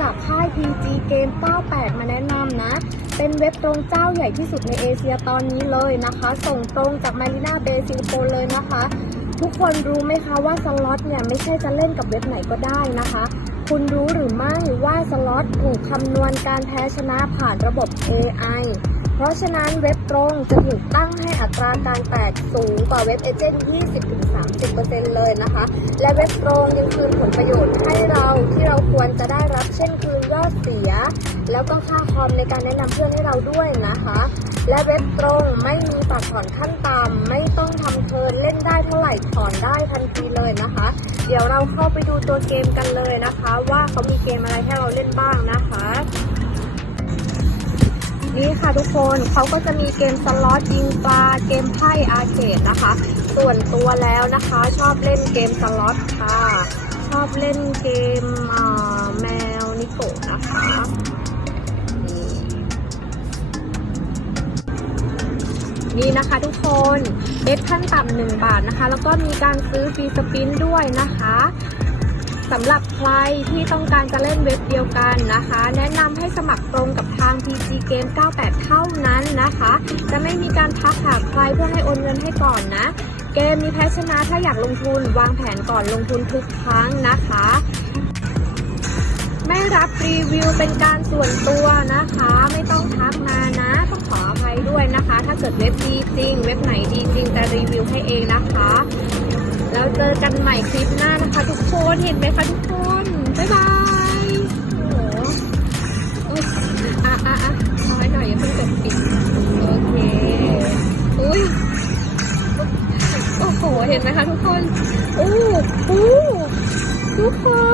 จากค่าย PG Game 98 มาแนะนำนะ เป็นเว็บตรงเจ้าใหญ่ที่สุดในเอเชียตอนนี้เลยนะคะ ส่งตรงจากมานิลาเบย์สิงคโปร์เลยนะคะ ทุกคนรู้ไหมคะว่าสล็อตเนี่ยไม่ใช่จะเล่นกับเว็บไหนก็ได้นะคะ คุณรู้หรือไม่ว่าสล็อตถูกคำนวณการแพ้ชนะผ่านระบบ AI เพราะฉะนั้นเว็บตรงจะถูกตั้งให้อัตราการแตกสูงกว่าเว็บเอเจนต์20-30%เลยนะคะ และเว็บตรงยังคืนผลประโยชน์ให้ ควรจะได้รับเช่นคืนยอดเสีย แล้วก็ค่าคอมในการแนะนำเพื่อนให้เราด้วยนะคะ และเว็บตรงไม่มีปากถอนขั้นต่ำไม่ต้องทำเทินเล่นได้เท่าไหร่ถอนได้ทันทีเลยนะคะ เดี๋ยวเราเข้าไปดูตัวเกมกันเลยนะคะ ว่าเขามีเกมอะไรให้เราเล่นบ้างนะคะ นี่ค่ะทุกคนเขาก็จะมีเกมสล็อตยิงปลาเกมไพ่อาร์เคดนะคะ ส่วนตัวแล้วนะคะ ชอบเล่นเกมสล็อตค่ะ ชอบเล่นเกมแมวนิโกะนะคะนี่นี่นะคะทุกคนเบ็ดขั้นต่ำหนึ่งบาทนะคะ แล้วก็มีการซื้อฟรีสปินด้วยนะคะสำหรับใครที่ต้องการจะเล่นเว็บเดียวกันนะคะ แนะนำให้สมัครตรงกับ ทาง PC Game 98 เท่านั้นนะคะ จะไม่มีการทักหาใครเพื่อให้โอนเงินให้ก่อนนะ เกมมีแพ้ชนะถ้าอยากลงทุนวางแผนก่อนลงทุนทุกครั้งนะคะ ไม่รับรีวิวเป็นการส่วนตัวนะคะ ไม่ต้องทักมานะต้องขออภัยด้วยนะคะ ถ้าเกิดเว็บดีจริง เว็บไหนดีจริงจะรีวิวให้เองนะคะ แล้วเจอกันใหม่คลิปหน้านะคะ ทุกคนเห็นไหมคะทุกคนบ๊ายบายโอ้โเอาไว้หน่อยอย่าเพิ่งกดปิด โอเค อุ้ย โอ้โห เห็นไหมคะทุกคน อู้อู้ทุกคน